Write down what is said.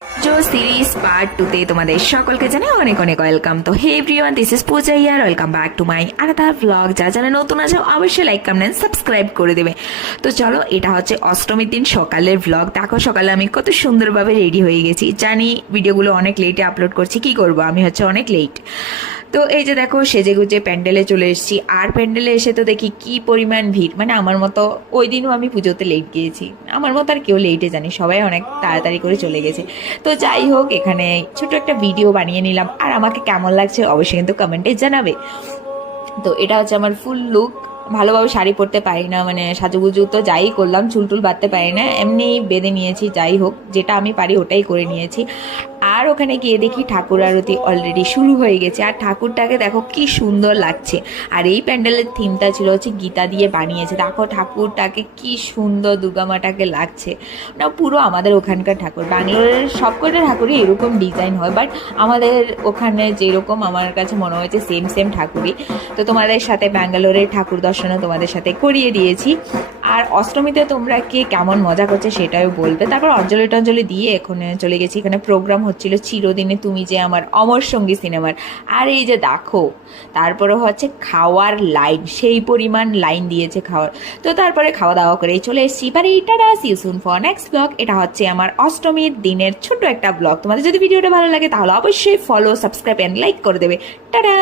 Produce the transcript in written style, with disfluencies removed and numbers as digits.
Series part 2 তে তোমাদের সকলকে জানাই অনেক অনেক ওয়েলকাম। তো hey everyone, this is Puja here, welcome back to my another blog. যারা নতুন আছে অবশ্যই লাইক কমেন্ট সাবস্ক্রাইব করে দেবে। তো চলো, এটা হচ্ছে অষ্টমীর দিন সকালের ব্লগ। দেখো সকালে আমি কত সুন্দরভাবে রেডি হয়ে গেছি। জানি ভিডিওগুলো অনেক লেটে আপলোড করছি, কি করব, আমি হচ্ছে অনেক লেট। তো এই যে দেখো, সেজে গুজে প্যান্ডেলে চলে এসেছি। আর প্যান্ডেলে এসে তো দেখি কি পরিমাণ ভিড়, মানে আমার মতো ওই দিনও আমি পুজোতে লেট গিয়েছি। আমার মতো আর কেউ লেটে জানি, সবাই অনেক তাড়াতাড়ি করে চলে গেছে। তো যাই হোক, এখানে ছোট একটা ভিডিও বানিয়ে নিলাম। আর আমাকে কেমন লাগছে অবশ্যই কিন্তু কমেন্টে জানাবে। তো এটা হচ্ছে আমার ফুল লুক। ভালোভাবে শাড়ি পরতে পারি না, মানে সাজুগুজু তো যাই করলাম, চুল টুল বাঁধতে পারি না, এমনি বেঁধে নিয়েছি। যাই হোক, যেটা আমি পারি ওটাই করে নিয়েছি। আর ওখানে গিয়ে দেখি ঠাকুর আরতি অলরেডি শুরু হয়ে গেছে। আর ঠাকুরটাকে দেখো কি সুন্দর লাগছে। আর এই প্যান্ডেলের থিমটা ছিল হচ্ছে গীতা দিয়ে বানিয়েছে। দেখো ঠাকুরটাকে কি সুন্দর দুর্গা মাটাকে লাগছে না, পুরো আমাদের ওখানকার ঠাকুর। ব্যাঙ্গালোরের সবকটা ঠাকুরই এরকম ডিজাইন হয়, বাট আমাদের ওখানে যেরকম আমার কাছে মনে হয়েছে সেম সেম ঠাকুরই। তো তোমাদের সাথে ব্যাঙ্গালোরের ঠাকুর দর্শনও তোমাদের সাথে করিয়ে দিয়েছি। আর অষ্টমীতে তোমরা কে কেমন মজা করছে সেটাও বলবে। তারপর অঞ্জলি টঞ্জলি দিয়ে এখানে চলে গেছি। এখানে প্রোগ্রাম হচ্ছিল চিরদিনে তুমি যে আমার, অমর সঙ্গী সিনেমার। আর এই যে দেখো, তারপরে হচ্ছে খাওয়ার লাইন, সেই পরিমাণ লাইন দিয়েছে খাওয়ার। তো তারপরে খাওয়া দাওয়া করেই চলে এসেছি। But tata, see you soon for next blog. এটা হচ্ছে আমার অষ্টমীর দিনের ছোট একটা ব্লগ। তোমাদের যদি ভিডিওটা ভালো লাগে তাহলে অবশ্যই ফলো, সাবস্ক্রাইব অ্যান্ড লাইক করে দেবে। টাটা।